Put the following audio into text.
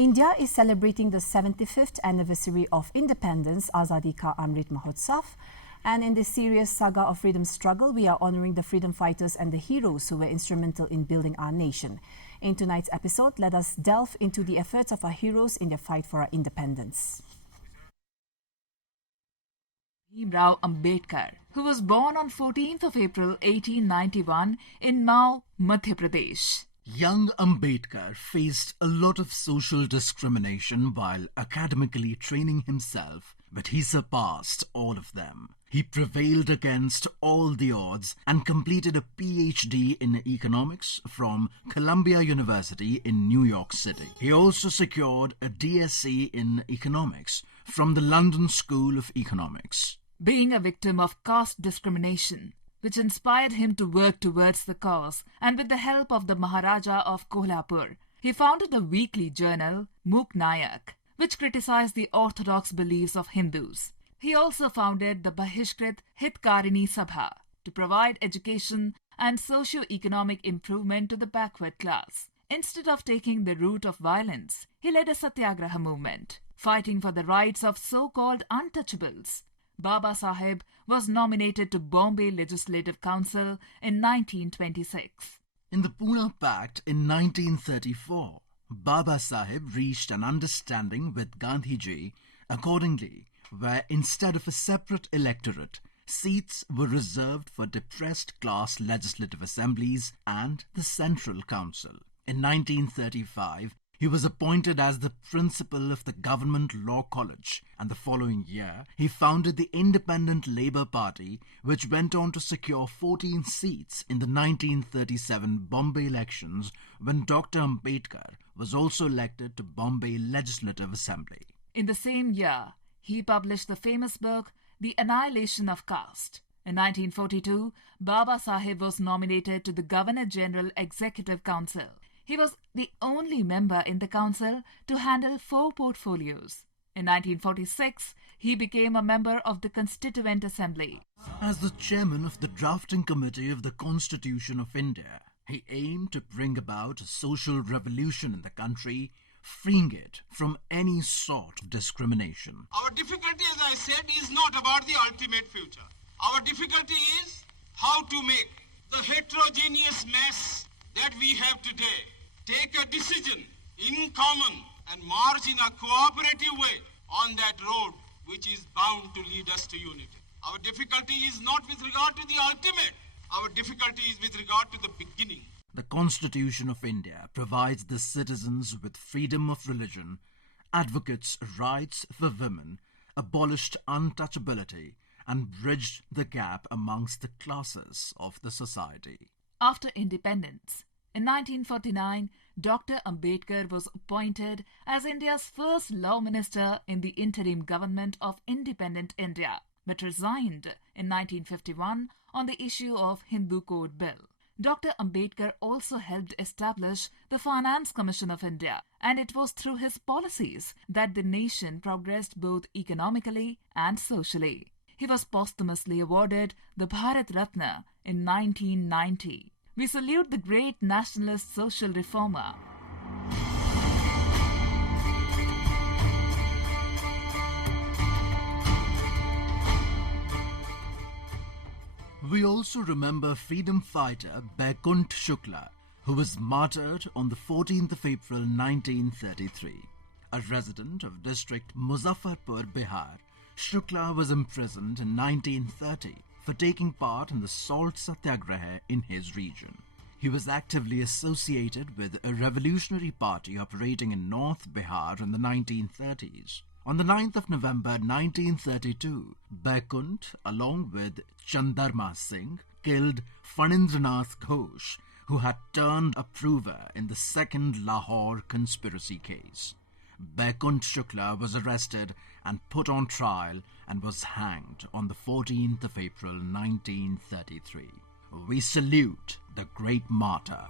India is celebrating the 75th anniversary of independence, Azadi Ka Amrit Mahotsav. And in this serious saga of freedom struggle, we are honoring the freedom fighters and the heroes who were instrumental in building our nation. In tonight's episode, let us delve into the efforts of our heroes in their fight for our independence. Bhimrao Ambedkar, who was born on 14th of April 1891 in Mao, Madhya Pradesh. Young Ambedkar faced a lot of social discrimination while academically training himself, but he surpassed all of them. He prevailed against all the odds and completed a PhD in economics from Columbia University in New York City. He also secured a DSc in economics from the London School of Economics. Being a victim of caste discrimination, which inspired him to work towards the cause, and with the help of the Maharaja of Kolhapur, he founded a weekly journal, Mook Nayak, which criticized the orthodox beliefs of Hindus. He also founded the Bahishkrit Hitkarini Sabha to provide education and socio-economic improvement to the backward class. Instead of taking the route of violence, he led a satyagraha movement, fighting for the rights of so-called untouchables. Baba Saheb was nominated to Bombay Legislative Council in 1926. In the Pune Pact in 1934, Baba Saheb reached an understanding with Gandhiji accordingly, where instead of a separate electorate, seats were reserved for depressed class legislative assemblies and the Central Council. In 1935, he was appointed as the principal of the Government Law College, and the following year he founded the Independent Labour Party, which went on to secure 14 seats in the 1937 Bombay elections when Dr. Ambedkar was also elected to Bombay Legislative Assembly. In the same year, he published the famous book, The Annihilation of Caste. In 1942, Baba Saheb was nominated to the Governor-General Executive Council. He was the only member in the council to handle 4 portfolios. In 1946, he became a member of the Constituent Assembly. As the chairman of the drafting committee of the Constitution of India, he aimed to bring about a social revolution in the country, freeing it from any sort of discrimination. Our difficulty, as I said, is not about the ultimate future. Our difficulty is how to make the heterogeneous mess that we have today take a decision in common and march in a cooperative way on that road which is bound to lead us to unity. Our difficulty is not with regard to the ultimate. Our difficulty is with regard to the beginning. The Constitution of India provides the citizens with freedom of religion, advocates rights for women, abolished untouchability, and bridged the gap amongst the classes of the society. After independence, in 1949, Dr. Ambedkar was appointed as India's first law minister in the interim government of independent India, but resigned in 1951 on the issue of Hindu Code Bill. Dr. Ambedkar also helped establish the Finance Commission of India, and it was through his policies that the nation progressed both economically and socially. He was posthumously awarded the Bharat Ratna in 1990. We salute the great nationalist social reformer. We also remember freedom fighter Baikunth Shukla, who was martyred on the 14th of April 1933. A resident of district Muzaffarpur, Bihar, Shukla was imprisoned in 1930 for taking part in the salt satyagraha in his region. He was actively associated with a revolutionary party operating in North Bihar in the 1930s. On the 9th of November 1932, Baikunth, along with Chandarma Singh, killed Fanindranath Ghosh, who had turned approver in the second Lahore conspiracy case. Baikunth Shukla was arrested and put on trial and was hanged on the 14th of April 1933. We salute the great martyr.